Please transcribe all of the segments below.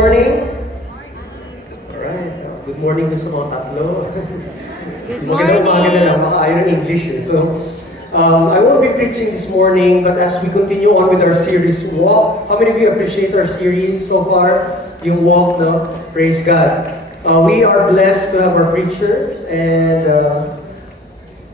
morning. Alright, good morning din sa mga tatlo. Good Magandang umaga na lang, morning! baka ayaw ng English eh. So, I won't be preaching this morning, but as we continue on with our series, Walk. How many of you appreciate our series so far? Yung Walk, no? Praise God. We are blessed to have our preachers and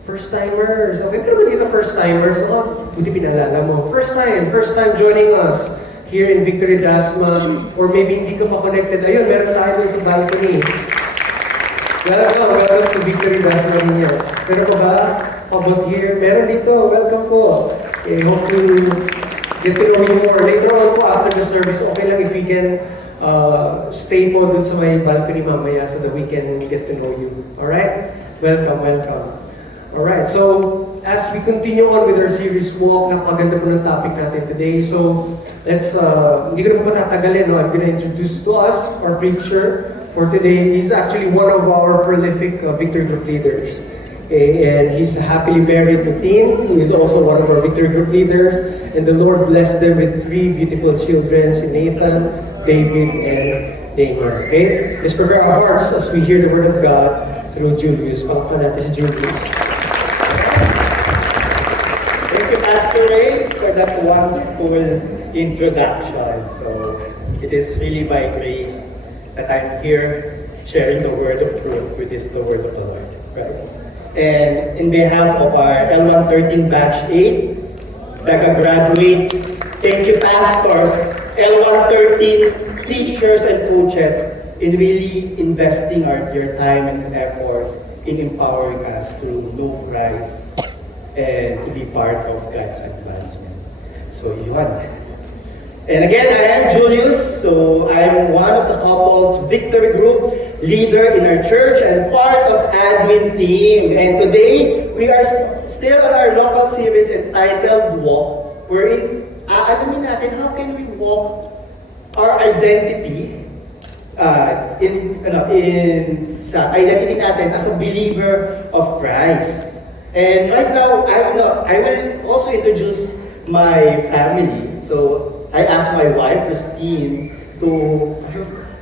first-timers. Okay, pero ba dito first-timers? Buti pinalala mo. First time joining us here in Victory Dasma, or maybe hindi ka pa connected. Ayun, meron tayo doon sa balcony. Welcome to Victory Dasma Niñas. Pero ba, how about here? Meron dito, welcome po. I hope to get to know you more. Later on po, after the service, okay lang if we can stay po doon sa may balcony mamaya so that we can get to know you. Alright? Welcome. Alright, so as we continue on with our series Walk, napakaganda po ng topic natin today. So let's, hindi ko na po patatagalin, no? I'm gonna introduce to us our preacher for today. He's actually one of our prolific Victory Group leaders. And he's happily married to Tin, who is also one of our Victory Group leaders. And the Lord blessed them with 3 beautiful children, si Nathan, David, and Daniel. Okay? Let's prepare our hearts as we hear the Word of God through Julius. Pangkalan natin si Julius. Thank you, Pastor Ray, for that wonderful introduction. So, it is really by grace that I'm here sharing the word of truth, which is the word of the Lord. Right? And in behalf of our L113 Batch 8, graduate, thank you, pastors, L113 teachers and coaches, in really investing your time and effort in empowering us to know Christ and to be part of God's advancement. So, yun. And again, I am Julius. So, I am one of the couple's Victory Group leader in our church and part of admin team. And today, we are still on our local series entitled Walk, wherein alamin natin how can we walk our identity sa identity natin as a believer of Christ. And right now, I will also introduce my family. So, I asked my wife, Christine, to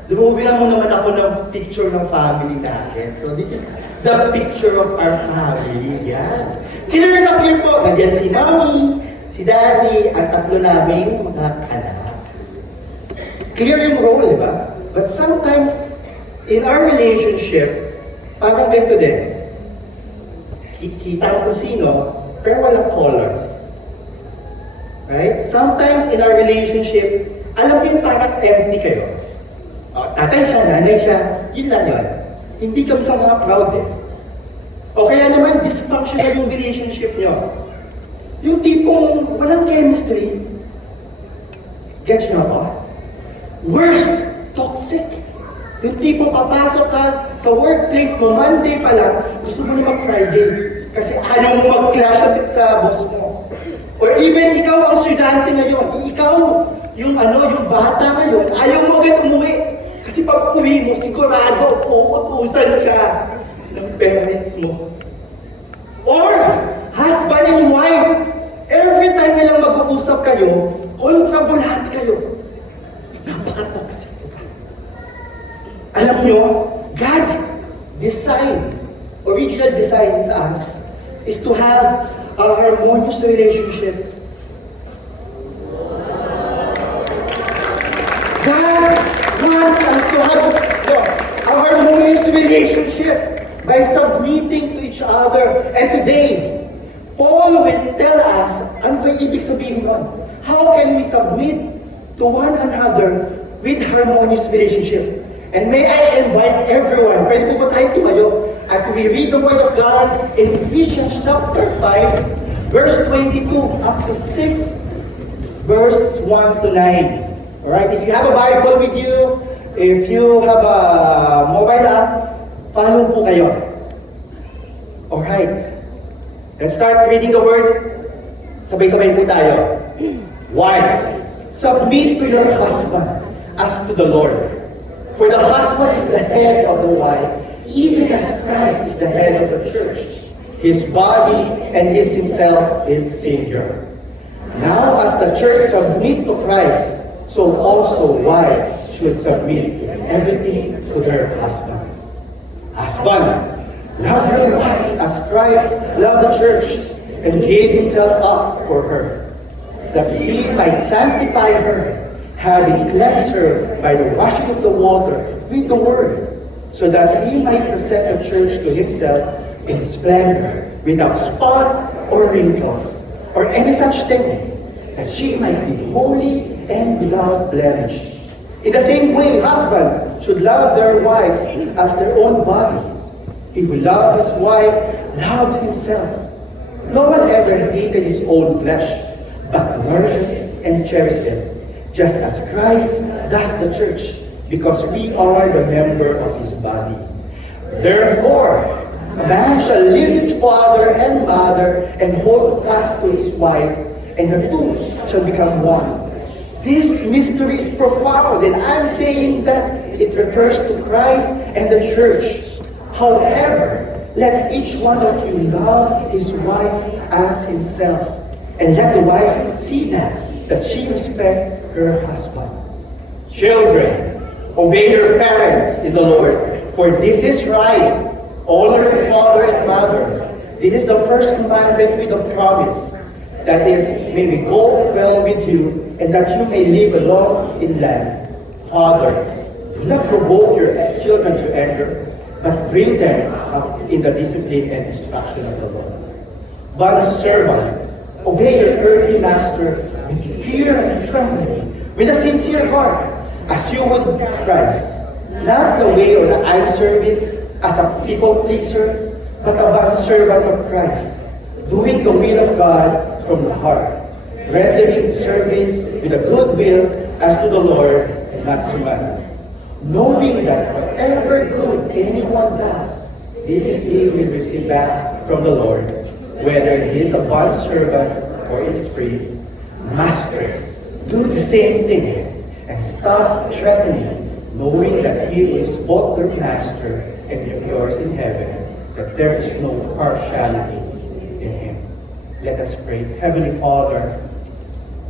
drawing mo naman ako ng picture ng family natin. So, this is the picture of our family. Yan. Clear na clear po. Nandiyan si Mami, si Daddy, at 3 naming mga anak. Clear yung role, di ba? But sometimes, in our relationship, parang ganito din. Kita ko sino, pero walang colors. Right? Sometimes in our relationship, alam mo yung parang empty kayo. Tatay siya, nanay siya, yun lang yun. Hindi kami sa mga proud eh. O kaya naman, dysfunctional yung relationship nyo. Yung tipong walang chemistry. Get nyo ako? Worse, toxic. Yung tipong papasok ka sa workplace mo, Monday pa lang, gusto mo na mag-Friday. Kasi ayaw mo mag-clash sa boss mo. Or even ikaw ang estudyante ngayon, ikaw yung bata ngayon, ayaw mo agad umuwi. Kasi pag uwi mo, sigurado, uutusan ka ng parents mo. Or, husband and wife, every time nilang mag-uusap kayo, kontrabulante kayo. Napaka-toxic. Alam nyo, God's design, original design sa us, is to have a harmonious relationship. God wants us to have a harmonious relationship by submitting to each other. And today, Paul will tell us ano ba ibig sabihin nun? How can we submit to one another with harmonious relationship? And may I invite everyone, pwede po ba tayo tumayo? At we read the Word of God in Ephesians chapter 5, verse 22 up to 6, verse 1 to 9. Alright, if you have a Bible with you, if you have a mobile app, follow po kayo. Alright, let's start reading the Word. Sabay-sabay po tayo. Wives, submit to your husband as to the Lord. For the husband is the head of the wife, even as Christ is the head of the church, his body, and is himself its Savior. Now as the church submits to Christ, so also wives should submit everything to their husbands. Husbands, love your wife as Christ loved the church and gave himself up for her, that he might sanctify her, having cleansed her by the washing of the water with the word, so that he might present the church to himself in splendor, without spot or wrinkles, or any such thing, that she might be holy and without blemish. In the same way, husbands should love their wives as their own bodies. He who loves his wife loves himself. No one ever hated his own flesh, but nourishes and cherishes it, just as Christ does the church, because we are the member of his body. Therefore, a man shall leave his father and mother and hold fast to his wife, and the two shall become one. This mystery is profound, and I'm saying that it refers to Christ and the church. However, let each one of you love his wife as himself, and let the wife see that she respects her husband. Children, obey your parents in the Lord, for this is right. Honor your father and mother. This is the first commandment with a promise, that is, may we go well with you, and that you may live long in land. Fathers, do not provoke your children to anger, but bring them up in the discipline and instruction of the Lord. Bondservants, obey your earthly master with fear and trembling, with a sincere heart, as you would Christ, not the way of the eye service as a people pleaser, but a bondservant of Christ, doing the will of God from the heart, rendering service with a good will as to the Lord and not to man, knowing that whatever good anyone does, this is he will receive back from the Lord, whether he is a bondservant or is free. Masters, do the same thing, and stop threatening, knowing that he is both their master and yours in heaven, that there is no partiality in him. Let us pray. Heavenly Father,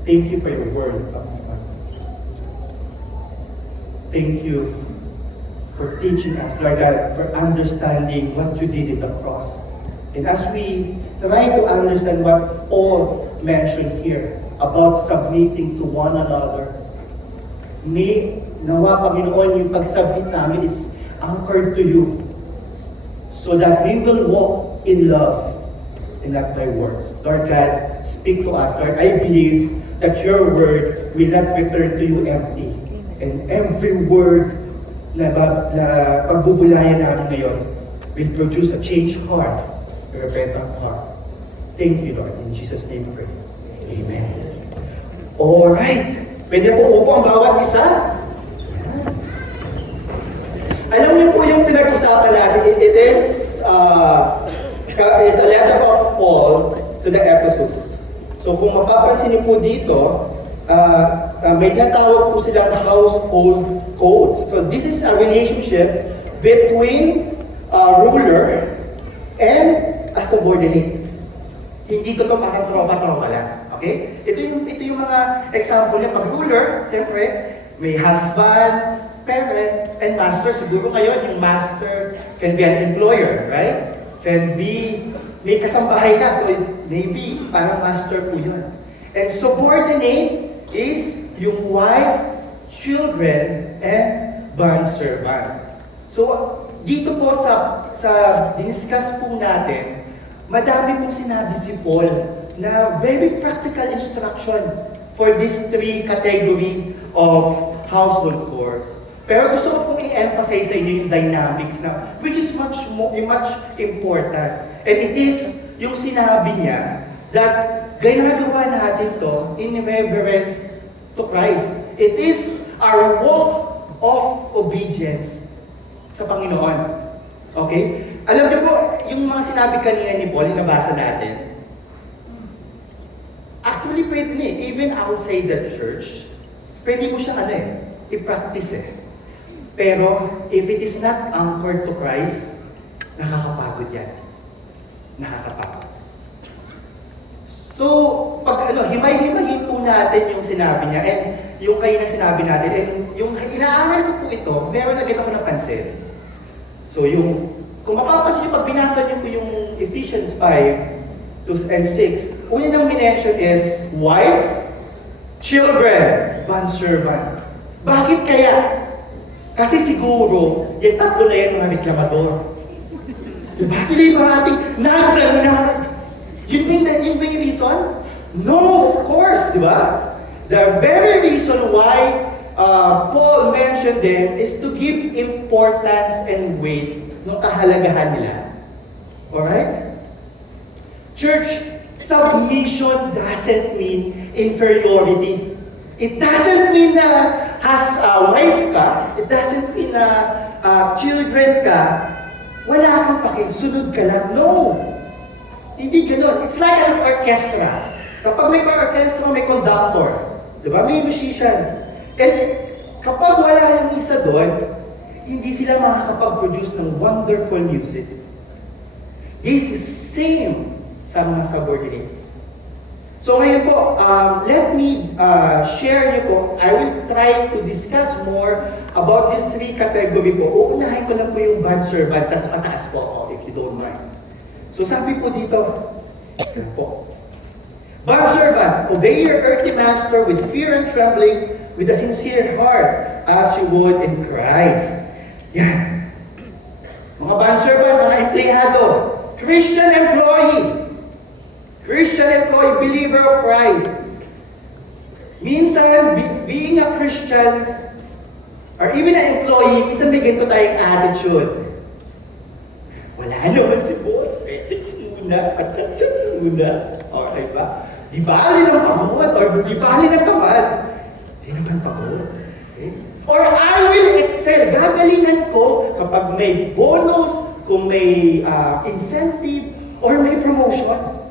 thank you for your word. Thank you for teaching us, Lord God, for understanding what you did at the cross. And as we try to understand what Paul mentioned here about submitting to one another, may nawa, Panginoon, yung pagsubmit namin is anchored to you, so that we will walk in love and not by words. Lord God, speak to us. Lord, I believe that your word will not return to you empty. And every word na pagbubulayan namin ngayon will produce a changed heart, a repentant heart. Thank you, Lord. In Jesus' name we pray. Amen. Alright. Pwede po upo ang bawat isa. Yan. Alam niyo po yung pinag-usapan natin, it is a letter of Paul to the Ephesus. So kung mapapansin niyo po dito, may tinatawag po silang household codes. So this is a relationship between a ruler and a subordinate. Hindi ko to parang tropa-tropa lang. Okay? Ito yung mga example niya. Pag ruler, siyempre, may husband, parent, and master. Siguro ngayon, yung master can be an employer, right? Can be, may kasambahay ka, so maybe parang master po yun. And subordinate is yung wife, children, and bondservant. So, dito po sa diniscuss po natin, madami pong sinabi si Paul na very practical instruction for these three category of household chores. Pero gusto ko pong i-emphasize sa inyo yung dynamics na, which is much important. And it is yung sinabi niya that ginagawa natin to in reverence to Christ. It is our walk of obedience sa Panginoon. Okay? Alam niyo po, yung mga sinabi kanina ni Paul, yung nabasa natin, actually pwede na even outside the church, pwede mo siya i-practice eh. Pero, if it is not anchored to Christ, nakakapagod yan. Nakakapagod. So, pag himay-himayin po natin yung sinabi niya and yung kayo na sinabi natin. And yung inaaral ko po ito, meron agad ako napansin. So kung mapapansin niyo, pag binasa niyo po yung Ephesians 5 and 6, una nang minention is wife, children, bondservant. Bakit kaya? Kasi siguro, yung tatlo na yan mga reklamador. Diba? Sila yung mga ating nag. Yun ba yung reason? No, of course, di ba? The very reason why Paul mentioned them is to give importance and weight ng kahalagahan nila. Alright? Church, submission doesn't mean inferiority. It doesn't mean na has a wife ka, it doesn't mean na children ka, wala kang pakisunod ka lang. No! Hindi ganun. It's like an orchestra. Kapag may orchestra, may conductor. Di ba? May musician. And kapag wala yung isa doon, hindi sila makakapag-produce ng wonderful music. This is same sa mga subordinates. So ngayon po, let me share niyo po. I will try to discuss more about these three category po. Uunahin ko lang po yung bondservant, tas pataas po, if you don't mind. So sabi po dito, yan po. Bondservant, obey your earthly master with fear and trembling, with a sincere heart, as you would in Christ. Yan. Mga bondservant, mga empleyado, Christian employee, believer of Christ. Minsan, being a Christian, or even an employee, minsan may ganito tayong attitude. Wala naman si boss, edits muna, at-chat muna. Okay ba? Di bali ng pagod, or di bali ng tamad. Di naman pagod. Okay? Or I will excel. Gagalingan ko kapag may bonus, kung may incentive, or may promotion.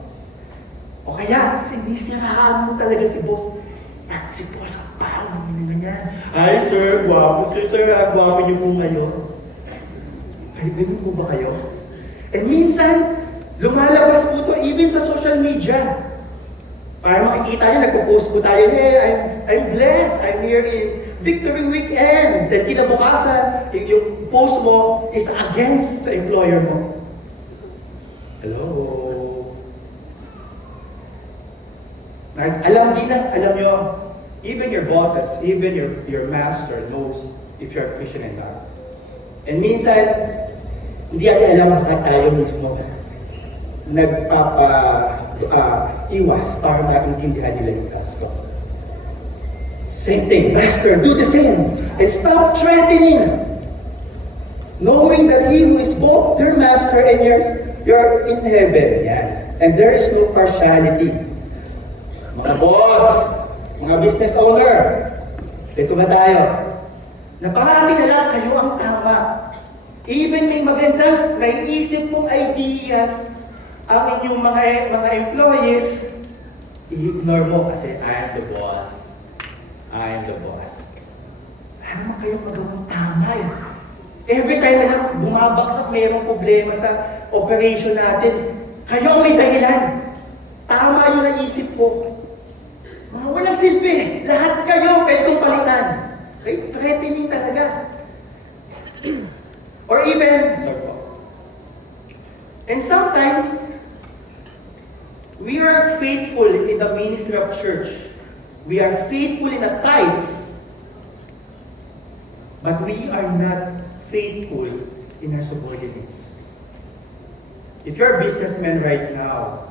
O kaya, sinisiraan mo talaga si boss. At si boss, ang pangit na ganyan. Ay sir, guwapo. Sir, guwapo niyo po ngayon. Ay, ganun po ba kayo? And minsan, lumalabas po ito even sa social media. Para makikita nyo, nagpo-post po tayo, hey, I'm blessed, I'm here in Victory Weekend. Then kinabukasan, yung post mo is against sa employer mo. Hello? Alam nyo, even your bosses, even your master knows if you're a Christian and not. And minsan, hindi natin alam bakit tayo mismo iwas para maintindihan nila yung gospel. Same thing, Master, do the same. And stop threatening. Knowing that He who is both their Master and yours, you're in heaven. Yan. And there is no partiality. Mga boss, mga business owner, ito ba tayo? Napakati na lang kayo ang tama. Even may magandang naiisip mong ideas ang inyong mga employees, i-ignore mo kasi I am the boss. I am the boss. Ano naman kayong magawang tama eh? Every time na lang bumabagsak mayroong problema sa operation natin, kayo ang may dahilan. Tama yung naisip ko. Mga walang silbi. Lahat kayo pwede kong palitan. Okay? Threatening talaga. Or even, and sometimes, we are faithful in the ministry of church. We are faithful in the tithes. But we are not faithful in our subordinates. If you're a businessman right now,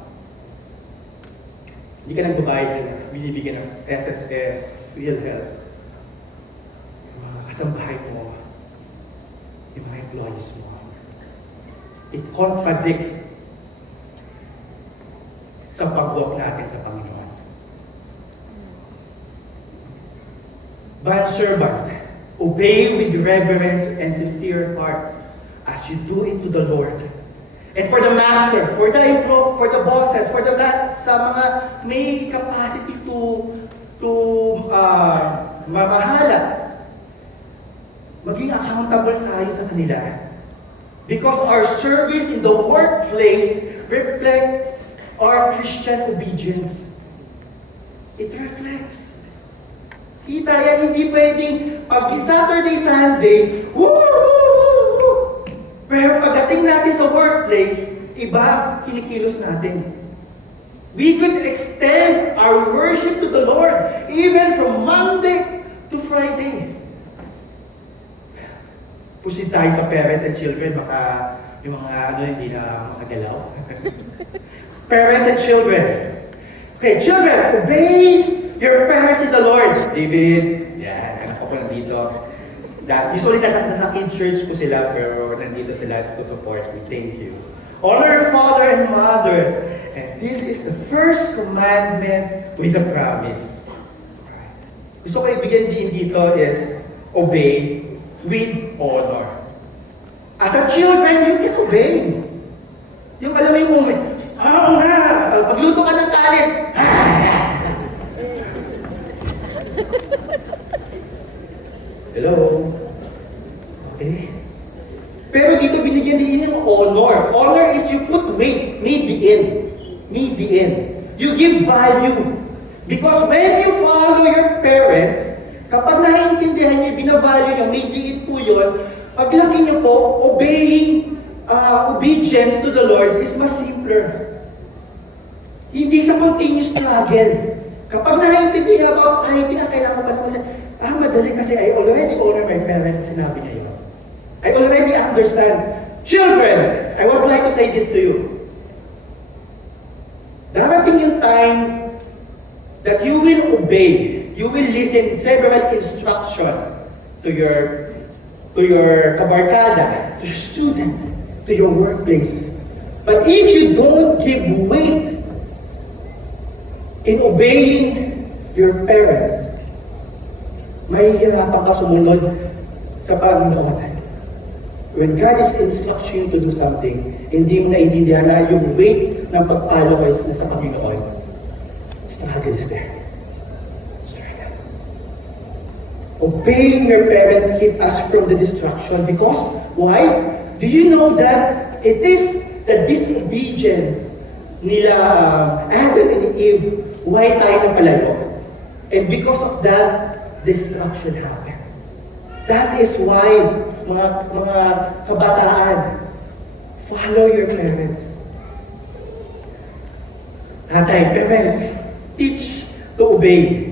hindi ka nagbabayad na binibigyan ng SSS, PhilHealth, yung mga kasambahay mo, yung mga employees mo. It contradicts sa pag-walk natin sa Panginoon. Bondservant, obey with reverence and sincere heart as you do it to the Lord. And for the master, for the bosses, sa mga may capacity to mamahala, maging accountable tayo sa kanila. Because our service in the workplace reflects our Christian obedience. It reflects. Kita yan, hindi pwedeng pag Saturday, Sunday, woo! Pero pagdating natin sa workplace, iba kinikilos natin. We could extend our worship to the Lord even from Monday to Friday. Pusin tayo sa parents and children, baka yung mga hindi na makagalaw. Parents and children. Okay, children, obey your parents in the Lord. David, yan, anak ko po nandito. Usually sa kids church po sila, pero nandito sila to support me. Thank you. Honor your father and mother. And this is the first commandment with a promise. Gusto ko ibigyan din dito is obey with honor. As a children, you can obey. Yung alam mo yung moment, nga, pagluto ka ng kanin, hello? Okay. Pero dito binigyan din ng honor. Honor is you put weight, need the end. Need the end. You give value. Because when you follow your parents, kapag naiintindihan niyo, binavalue niyo, may diin po yun, paglaki niyo po, obedience to the Lord is mas simpler. Hindi sa continuous struggle. Kapag naiintindihan about tithing, kailangan ko pala madali kasi I already honor my parents, sinabi niya yun. I already understand. Children, I would like to say this to you. Darating yung time that you will obey, you will listen several instructions to your kabarkada, to your student, to your workplace. But if you don't give weight in obeying your parents, mahihirapan ka sumunod sa Panginoon. When God is instructing you to do something, hindi mo naiintindihan na yung weight ng pag-follow is na sa Panginoon. Struggle is there. Struggle. Obeying your parent keep us from the destruction because, why? Do you know that it is the disobedience nila Adam and Eve why tayo napalayo? And because of that, destruction happened. That is why, mga kabataan, follow your parents. Parents, teach to obey.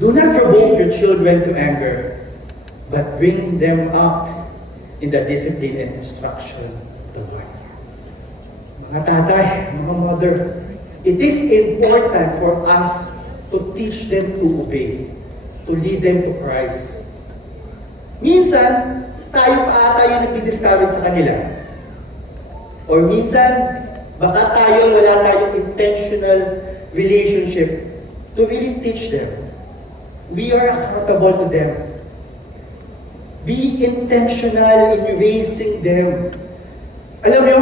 Do not provoke your children to anger, but bring them up in the discipline and instruction of the Lord. Mga tatay, mga mother, it is important for us to teach them to obey, to lead them to Christ. Minsan, tayo pa ata yung nagdi-discourage sa kanila. Or minsan, baka wala tayong intentional relationship to really teach them. We are accountable to them. Be intentional in raising them. Alam mo,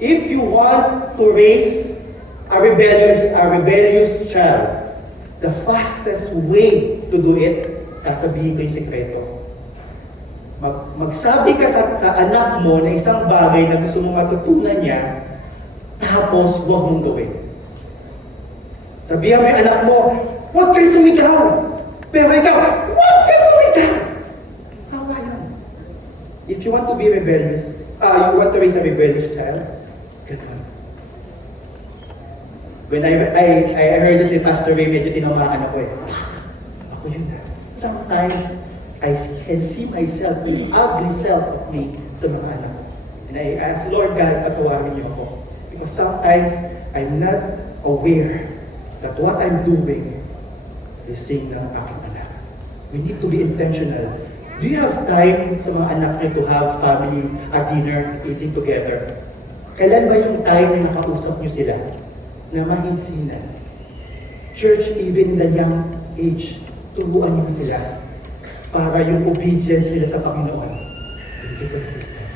if you want to raise a rebellious child, the fastest way to do it, sasabihin ko yung sekreto. Magsabi ka sa anak mo na isang bagay na gusto mong matutunan niya, tapos huwag mong gawin. Sabihan mo yung anak mo, huwag kayo sumigaw. Pero ikaw, huwag kayo sumigaw. Hawa yun. If you want to be rebellious, you want to raise a rebellious child, ganun. When I heard it in Pastor Ray, medyo tinamaan ako eh. Ako yun. Sometimes, I can see myself, the ugly self of me sa mga anak. And I ask, Lord God, patawarin niyo ako. Because sometimes, I'm not aware that what I'm doing is saying ng aking anak. We need to be intentional. Do you have time sa mga anak niyo to have family at dinner, eating together? Kailan ba yung time na nakausap niyo sila? Na mahinsinan. Church, even in the young age, turuan niyo sila para yung obedience nila sa Panginoon will be consistent.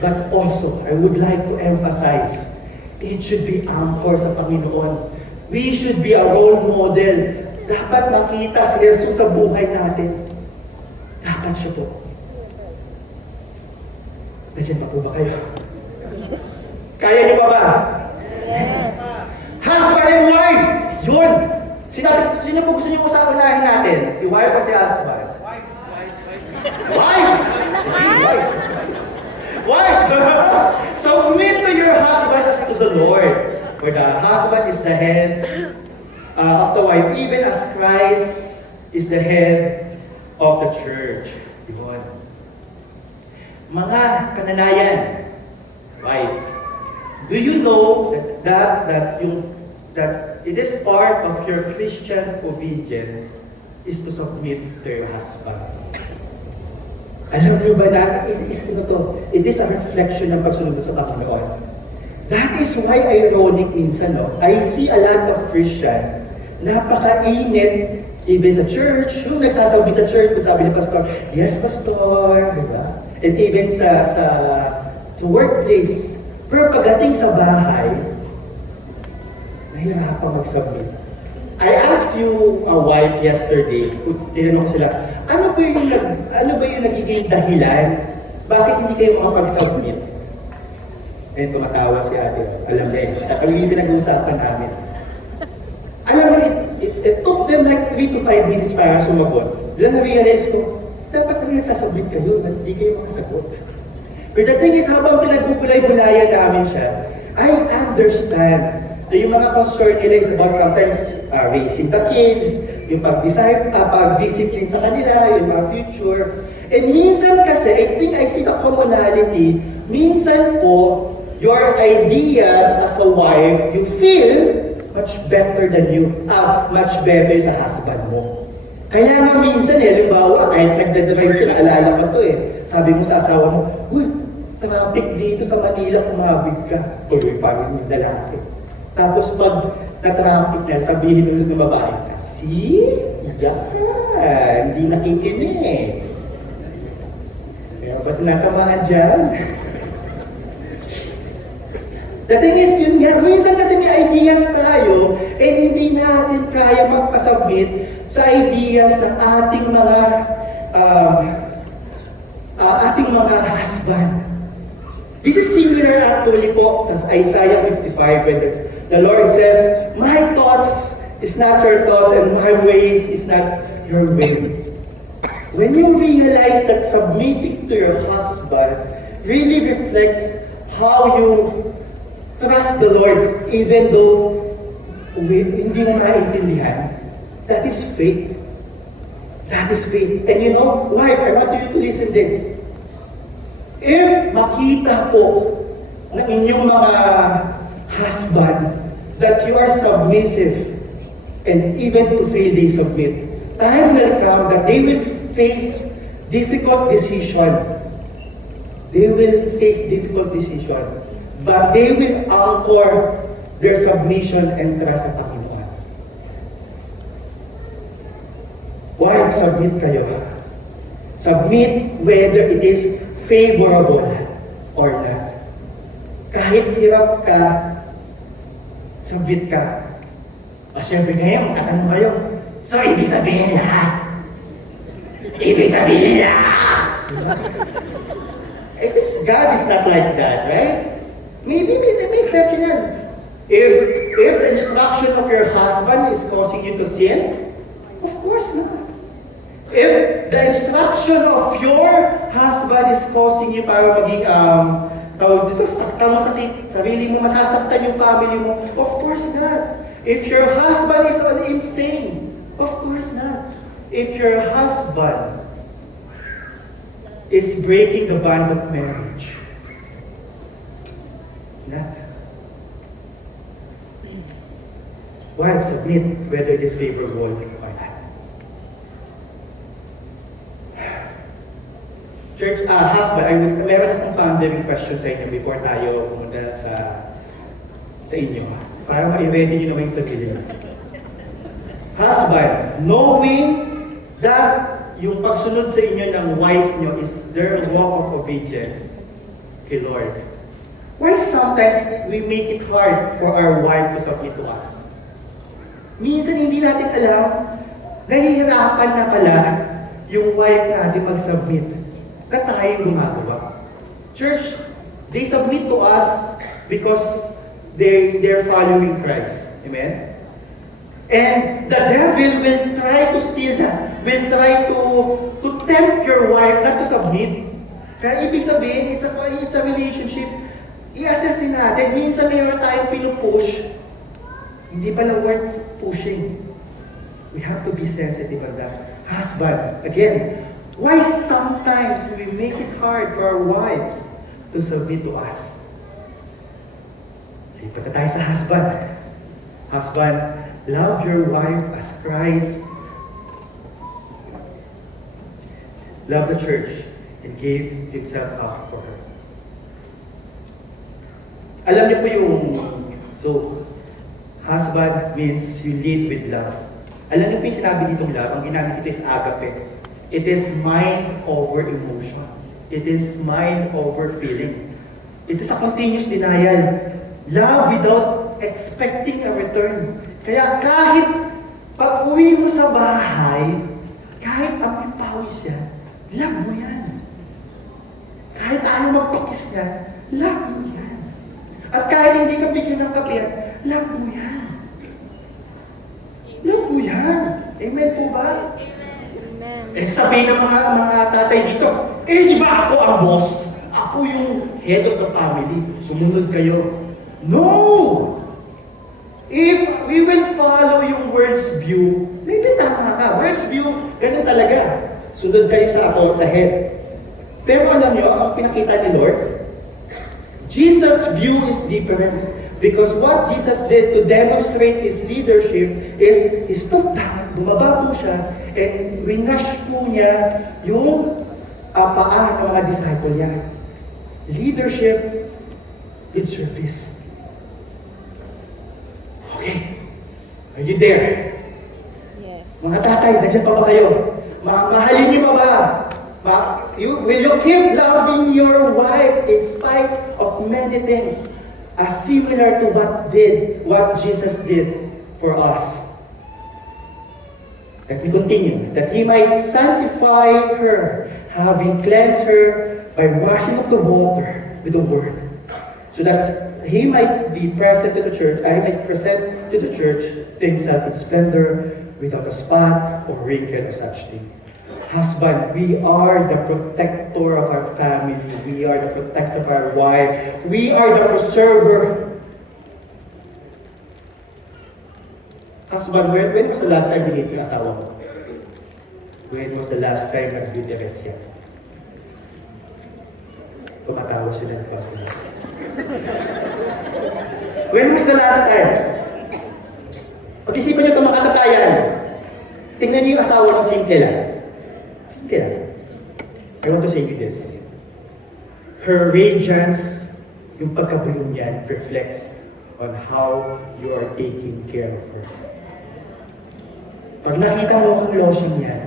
But also, I would like to emphasize, it should be anchored sa Panginoon. We should be a role model. Dapat makita si Jesus sa buhay natin. Dapat siya po. Nandiyan pa po ba kayo? Yes. Kaya niyo pa ba? Yes. Husband and wife! Yun! Sino po gusto niyo sa unahin natin? Si wife o si husband? Wife! Wife! Wife! Submit to your husband as to the Lord. For the husband is the head of the wife, even as Christ is the head of the church. Yun. Mga kananayan, wives, do you know that it is part of your Christian obedience is to submit to your husband? Alam niyo ba na it is a reflection ng pagsunod sa Panginoon. That is why ironic minsan, no? I see a lot of Christian, napakainit, even sa church, yung nagsasabit sa church, sabi ni Pastor, yes, Pastor, diba? And even sa workplace. Pero pagdating sa bahay, nahirapan mag-submit. I asked you a wife yesterday, tinanong ko sila, ano ba yung nagiging dahilan? Bakit hindi kayo makapag-submit? And tumatawa si ate. Alam na yun. Kami yung pinag-uusapan namin. Alam mo, it took them like 3 to 5 minutes para sumagot. Bilang na-realize ko, dapat na nasasubmit kayo, hindi kayo makasagot. But the thing is, habang pinagbubulay-bulayan namin siya, I understand na yung mga concern nila is about sometimes raising the kids, yung pag-discipline sa kanila, yung mga future. And minsan kasi, I think I see the commonality, minsan po, your ideas as a wife, you feel much better than much better sa husband mo. Kaya nga minsan halimbawa, kahit nagdadrive ka, naalala ko to sabi mo sa asawa mo, uy, traffic dito sa Manila, kumabig ka. Tuloy pa rin yung lalaki. Tapos pag na-traffic na, sabihin ulit ng babae, see? Yan, hindi nakikinig. Kaya ba't natamaan dyan? The thing is, yun nga, minsan kasi may ideas tayo and hindi natin kaya magpasubmit sa ideas ng ating mga husband. This is similar actually po sa Isaiah 55 when the Lord says, my thoughts is not your thoughts and my ways is not your way. When you realize that submitting to your husband really reflects how you trust the Lord even though hindi mo maintindihan, that is faith. That is faith. And you know, wife, I want you to listen this. If makita po ng inyong mga husband that you are submissive and even to fail they submit, time will come that they will face difficult decision. They will face difficult decision. But they will anchor their submission and trust sa Panginoon. Why submit kayo? Submit whether it is favorable or not. Kahit hirap ka, submit ka. O syempre ngayon, tatanong kayo, so ibig sabihin lahat? Ibig sabihin lahat? I think God is not like that, right? Maybe may exception yan. If the instruction of your husband is causing you to sin, of course not. If the instruction of your husband is causing you para maging, tawag dito, saktan mo sa sarili mo, masasaktan yung family mo, of course not. If your husband is insane, of course not. If your husband is breaking the bond of marriage, not. Wives, submit whether it is favorable or not. Church, husband, meron akong pondering question sa inyo before tayo pumunta sa inyo. Para ma-ready nyo naman yung sarili nyo. Husband, knowing that yung pagsunod sa inyo ng wife nyo is their walk of obedience kay Lord. Why sometimes we make it hard for our wife to submit to us? Minsan hindi natin alam, nahihirapan na pala yung wife natin mag-submit na tayo gumagawa. Church, they submit to us because they're following Christ. Amen? And the devil will try to steal that. Will try to tempt your wife not to submit. Kaya ibig sabihin, it's a relationship. I-assess din natin. Minsan mayroon tayong pinupush. Hindi pala worth pushing. We have to be sensitive on that. Husband, again, why sometimes we make it hard for our wives to submit to us? Lipat na tayo sa husband. Husband, love your wife as Christ loved the church and gave himself up for her. Alam niyo po so, husband means you lead with love. Alam niyo po yung sinabi ditong love, ang ginamit dito is agape. It is mind over emotion. It is mind over feeling. It is a continuous denial. Love without expecting a return. Kaya kahit pag uwi mo sa bahay, kahit amoy pawis yan, love mo yan. Kahit ano magpakis niya, love mo yan. At kahit hindi ka bigyan ng kape, love mo yan. Love mo yan. Amen po ba? Amen. Eh sabihin ng mga tatay dito, di ba ako ang boss? Ako yung head of the family. Sumunod kayo. No! If we will follow yung words view, maybe tama ka. Words view, ganun talaga. Sunod kayo sa head. Pero alam nyo, ang pinakita ni Lord, Jesus' view is different. Because what Jesus did to demonstrate His leadership is, He stooped down, bumaba po siya, and winash po niya yung paa ng mga disciple niya. Leadership in service. Okay. Are you there? Yes. Mga tatay, nandiyan pa ba kayo? Mahalin niyo pa ba? Will you keep loving your wife in spite of many things? As similar to what Jesus did for us. Let me continue. That He might sanctify her, having cleansed her by washing of the water with the word, so that He might be present to the church, I might present to the church Himself in splendor, without a spot or wrinkle or such thing. Husband, we are the protector of our family. We are the protector of our wife. We are the preserver. Husband, when was the last time you yung asawa mo? When was the last time nag-beauty rest yan? Kumatawa sila ng pagkakas. When was the last time? Pag-isipan niyo ito mga katatayan. Tingnan niyo yung asawa ng simple lang. Simple lang. I want to say you this. Her radiance, yung pagkabulong niyan, reflects on how you are taking care of her. Pag nakita mo ang lotion niyan,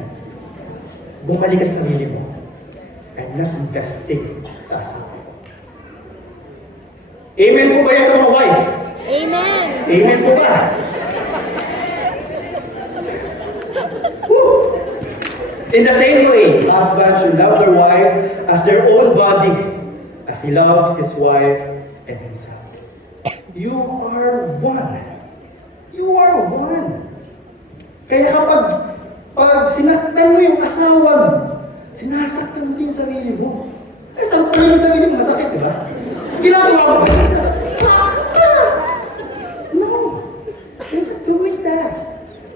bumalik ka sa sarili mo. I'm not investing sa asawa. Amen po ba yan sa mga wife? Amen. Amen po ba? Woo! In the same way, husbands should love their wife as their own body, as he loved his wife and himself. You are one. You are one. Kaya pag sinaktan mo yung asawa mo, sinasaktan mo din yung sarili mo. Kasi saktan yung sarili mo, masakit, di ba? Ginagawa mo ba? No. You're not doing that.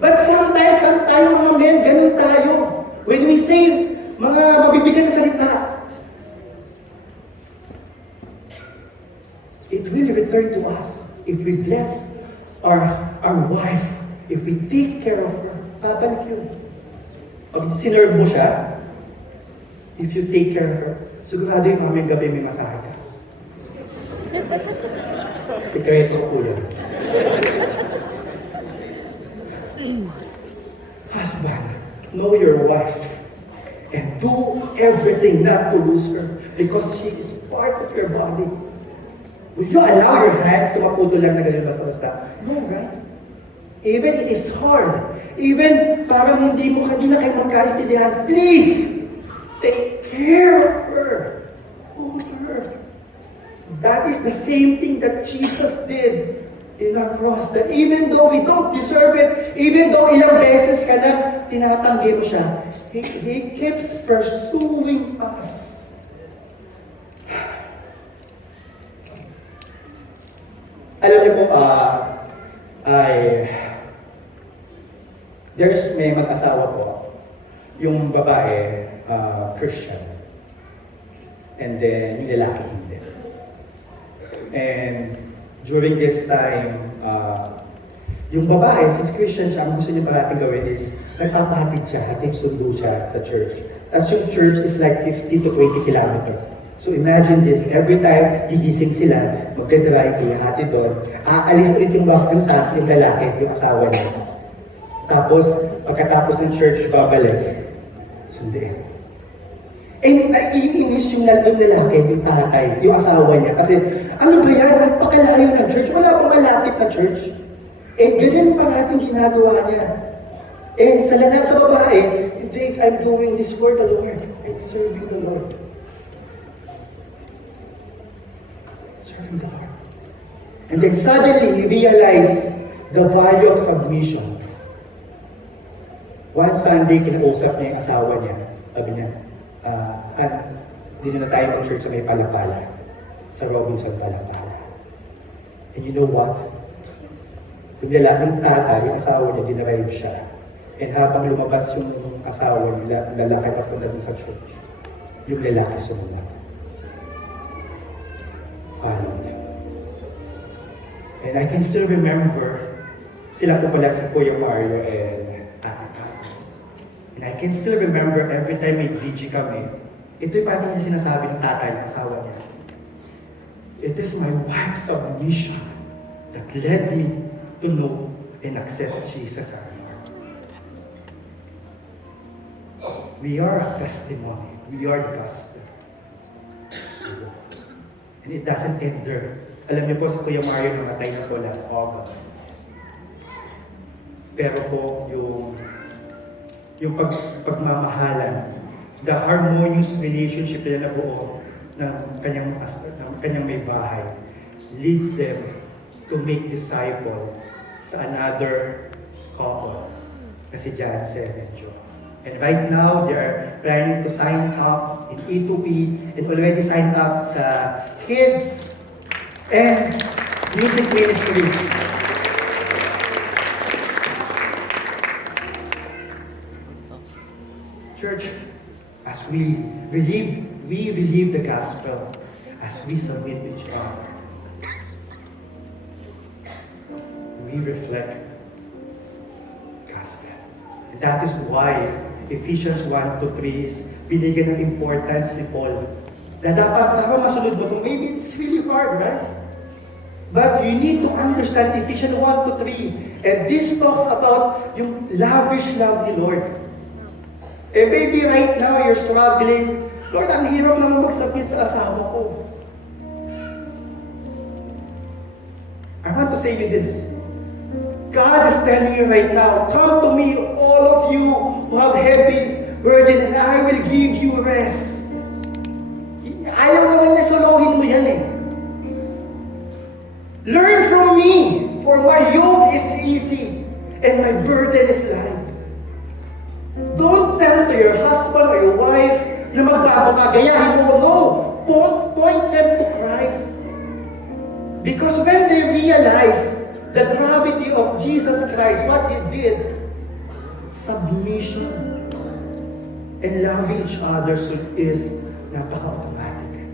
But sometimes, kung tayo mga men, ganun tayo. When we say mga mabibigat na salita, it will return to us if we bless our wife, if we take care of her. Babalik yun. Pag sinerve mo siya, if you take care of her, sigurado yung mamayang gabi may masahe ka. Sikreto ko yun. Husband, know your wife and do everything not to lose her because she is part of your body. Will you allow your hands to maputol lang na ganyan basta-basta? No, right? Even it is hard. Even parang hindi na kayo magkaintindihan. Please, take care of her. Hold her. That is the same thing that Jesus did in our cross, that even though we don't deserve it, even though ilang beses ka na tinatanggi mo siya, He keeps pursuing us. Alam niyo po, may mag-asawa po, yung babae, Christian, and then yung lalaki hindi. And during this time, yung babae, since Christian siya, ang gusto niya parating gawin is, nagpapahatid siya, hatid sundo siya sa church. As yung church is like 15 to 20 kilometers. So imagine this, every time gigising sila, magdadrive, hatid doon, aalis ulit yung lalaki, yung asawa niya. Tapos, pagkatapos ng church, babalik, sunduin. And naiinis yung lalaki, yung tatay, yung asawa niya. Kasi, ano ba yan? Napakalayo ng church. Wala pang malapit na church. And ganyan pa ating ginagawa niya. And sa lahat sa babae, you think, I'm doing this for the Lord. I'm serving the Lord. Serving the Lord. And then suddenly, he realized the value of submission. One Sunday, kinausap niya yung asawa niya. Sabi niya, hindi na tayo mag-church sa may Palapala. Sa Robinson Palapala. And you know what? Yung lalaking tata, yung asawa niya, dinarive siya. And habang lumabas yung asawa niya, lalaki papunta dun sa church, yung lalaki sumunod. Follow them. And I can still remember, sila po pala si Kuya Mario and Ate Agnes. And I can still remember every time may VG kami, ito yung pati niya sinasabi ng tatay, ng asawa niya. It is my wife's submission that led me to know and accept Jesus our Lord. We are a testimony. We are the gospel. And it doesn't end there. Alam niyo po, si Kuya Mario namatay na po last August. Pero po, yung pagmamahalan, the harmonious relationship na nabuo ng kanyang may bahay, leads them to make disciple sa another couple na si John 7 Joe. And right now, they are planning to sign up in E2P and already signed up sa kids and music ministry. Church, as we believe the gospel, as we submit each other, we reflect gospel. And that is why Ephesians 1-3 is binigyan ng importance ni Paul. Na dapat masunod mo ito. Maybe it's really hard, right? But you need to understand Ephesians 1-3. And this talks about yung lavish love ni Lord. Eh maybe right now you're struggling, Lord, ang hirap naman mag-submit sa asawa ko. I want to say you this. God is telling you right now, come to me, all of you who have heavy burden, and I will give you rest. Ayaw naman niya solohin mo yan eh. Learn from me, for my yoke is easy, and my burden is light. Don't tell to your husband or your wife na magbago ka, gayahin mo. No, point them to Christ. Because when they realize the gravity of Jesus Christ, what He did, submission and loving each other is napaka-automatic.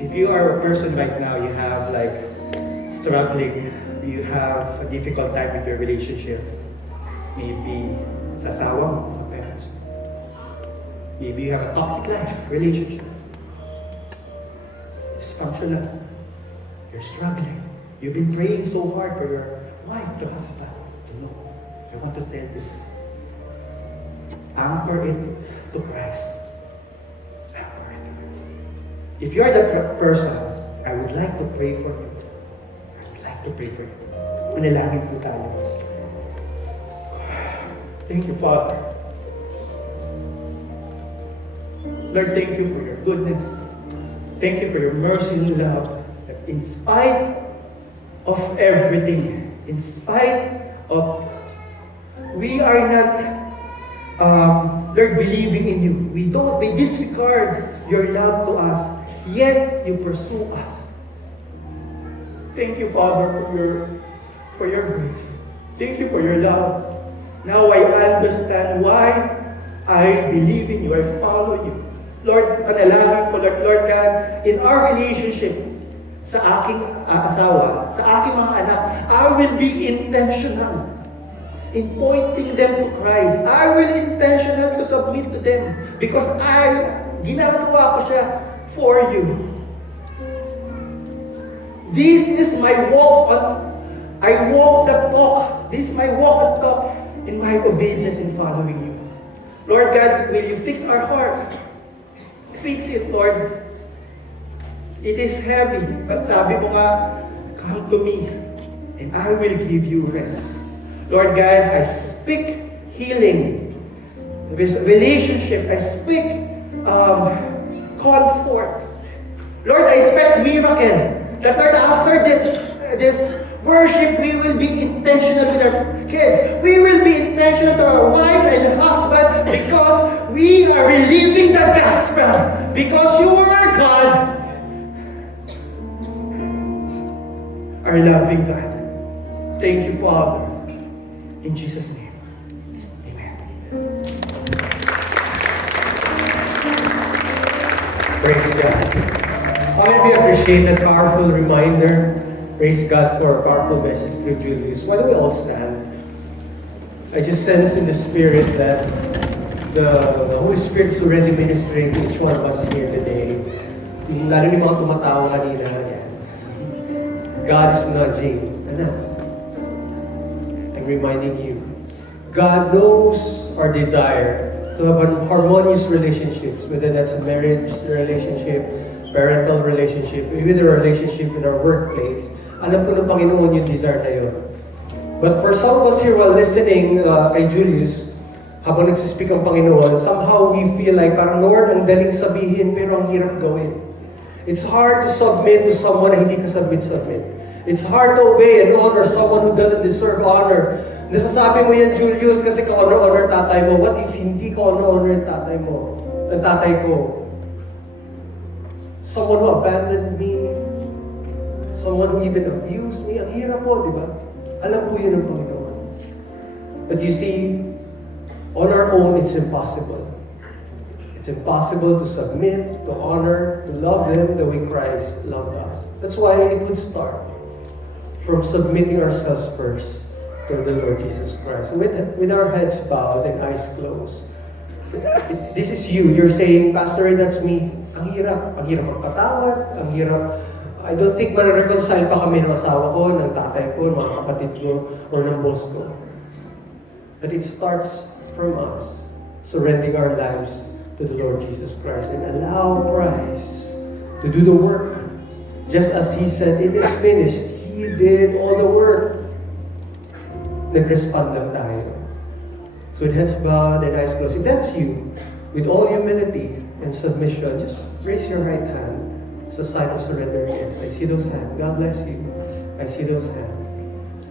If you are a person right now, you have like struggling, you have a difficult time with your relationship, maybe sa asawa mo, sa parents mo. Maybe you have a toxic life, relationship. Dysfunctional. You're struggling. You've been praying so hard for your wife to husband. No, I want to tell this. Anchor it to Christ. Anchor it to Christ. If you're that person, I would like to pray for you. I would like to pray for you. Manalangin po tayo. Thank you, Father. Lord, thank you for your goodness. Thank you for your mercy and love. That in spite of everything. In spite of we are not, Lord, believing in you. We disregard your love to us, yet you pursue us. Thank you, Father, for your grace. Thank you for your love. Now I understand why I believe in you, I follow you. Lord, panalangin ko, Lord God, in our relationship sa aking asawa, sa aking mga anak, I will be intentional in pointing them to Christ. I will intentional to submit to them because ginagawa ko siya for you. This is my walk I walk the talk. This is my walk and talk in my obedience in following you. Lord God, will you fix our heart? Fix it, Lord. It is heavy, but sabi mo nga, come to me, and I will give you rest. Lord God, I speak healing, relationship, I speak comfort. Lord, I expect miracle. That Lord, after this worship, we will be intentional with our kids. We will be intentional to our wife and husband because we are reliving the gospel. Because you are God, our loving God. Thank you, Father. In Jesus' name. Amen. Praise God. How many of you appreciate that powerful reminder? Praise God for a powerful message through Julius. Why don't we all stand? I just sense in the Spirit that the Holy Spirit is already ministering to each one of us here today. Yung lalo yung mga tumatawa kanina, yan. God is nudging. Anak, I'm reminding you. God knows our desire to have harmonious relationships, whether that's a marriage relationship, parental relationship, even a relationship in our workplace. Alam po ng Panginoon yung desire na yun. But for some of us here while listening kay Julius, habang nagsispeak ang Panginoon, somehow we feel like parang Lord, ang daling sabihin pero ang hirap gawin. It's hard to submit to someone na hindi ka submit. It's hard to obey and honor someone who doesn't deserve honor. Nasasabi mo yan, Julius, kasi ka-honor tatay mo. What if hindi ka honor yung tatay mo? Ang tatay ko. Someone who abandoned me. Someone who even abused me. Ang hirap po, di ba? Alam po yun ng Panginoon. But you see, on our own, it's impossible. It's impossible to submit, to honor, to love them the way Christ loved us. That's why it would start from submitting ourselves first to the Lord Jesus Christ. With our heads bowed and eyes closed. This is you. You're saying, Pastor, that's me. Ang hirap. Ang hirap magpatawad. Ang hirap. I don't think marireconcile pa kami ng asawa ko, ng tatay ko, ng mga kapatid ko, or ng boss ko. But it starts from us surrendering our lives to the Lord Jesus Christ and allow Christ to do the work. Just as He said, it is finished. He did all the work. Nag-respond lang tayo. So with heads bowed and eyes closed, if that's you, with all humility and submission, just raise your right hand. It's a sign of surrender. Yes, I see those hands. God bless you. I see those hands.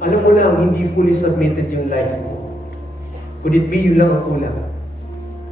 Alam mo lang, hindi fully submitted yung life mo. Could it be yun lang ang kulang?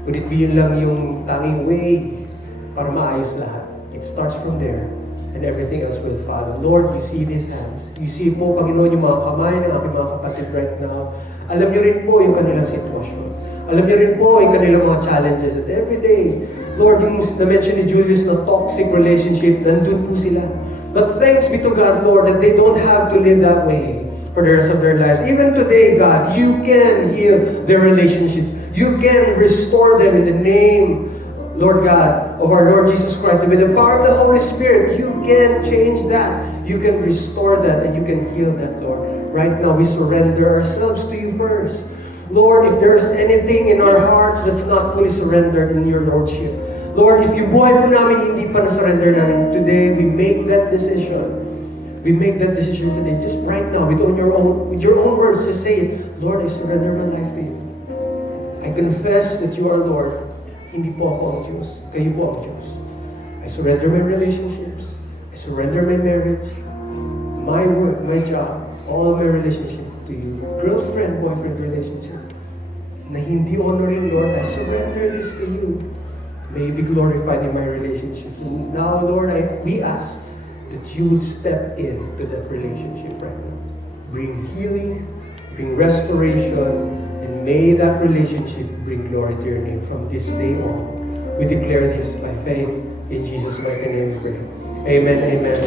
Could it be yun lang yung tanging way para maayos lahat? It starts from there, and everything else will follow. Lord, you see these hands. You see po, Panginoon, yung mga kamay ng aking mga kapatid right now. Alam niyo rin po yung kanilang sitwasyon. Alam niyo rin po yung kanilang mga challenges. At every day, Lord, yung na-mention ni Julius na toxic relationship, nandun po sila. But thanks be to God, Lord, that they don't have to live that way for the rest of their lives. Even today, God, you can heal their relationship. You can restore them in the name, Lord God, of our Lord Jesus Christ. And with the power of the Holy Spirit, you can change that. You can restore that and you can heal that, Lord. Right now, we surrender ourselves to you first. Lord, if there's anything in our hearts that's not fully surrendered in your Lordship, Lord, if yung buhay po namin hindi pa na-surrender namin, today we make that decision. We make that decision today, just right now, with your own words, just say it, Lord, I surrender my life to you. I confess that you are Lord. Hindi po ako ang Diyos. Kayo po ang Diyos. I surrender my relationships. I surrender my marriage, my work, my job, all my relationship to you, girlfriend, boyfriend relationship, na hindi honoring, Lord, I surrender this to you. May you be glorified in my relationship. Now, Lord, we ask that you would step into that relationship right now. Bring healing, bring restoration, and may that relationship bring glory to your name from this day on. We declare this by faith. In Jesus' mighty name we pray. Amen, amen,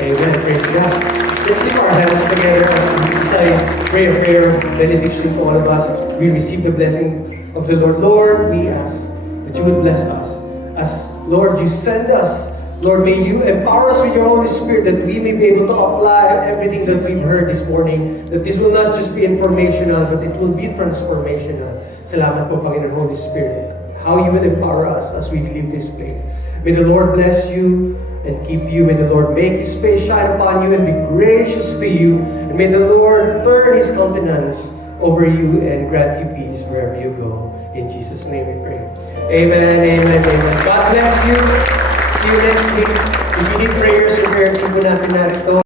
amen. Praise God. Let's lift our hands together as I pray a prayer, benediction to all of us. We receive the blessing of the Lord. Lord, we ask that you would bless us. As Lord, you send us. Lord, may you empower us with your Holy Spirit that we may be able to apply everything that we've heard this morning. That this will not just be informational, but it will be transformational. Salamat po, Panginoon Holy Spirit. How you will empower us as we leave this place. May the Lord bless you and keep you. May the Lord make His face shine upon you and be gracious to you. And may the Lord turn His countenance over you and grant you peace wherever you go. In Jesus' name we pray. Amen, amen, amen. God bless you. See you next week. If you need prayers or prayer, keep mo natin narito.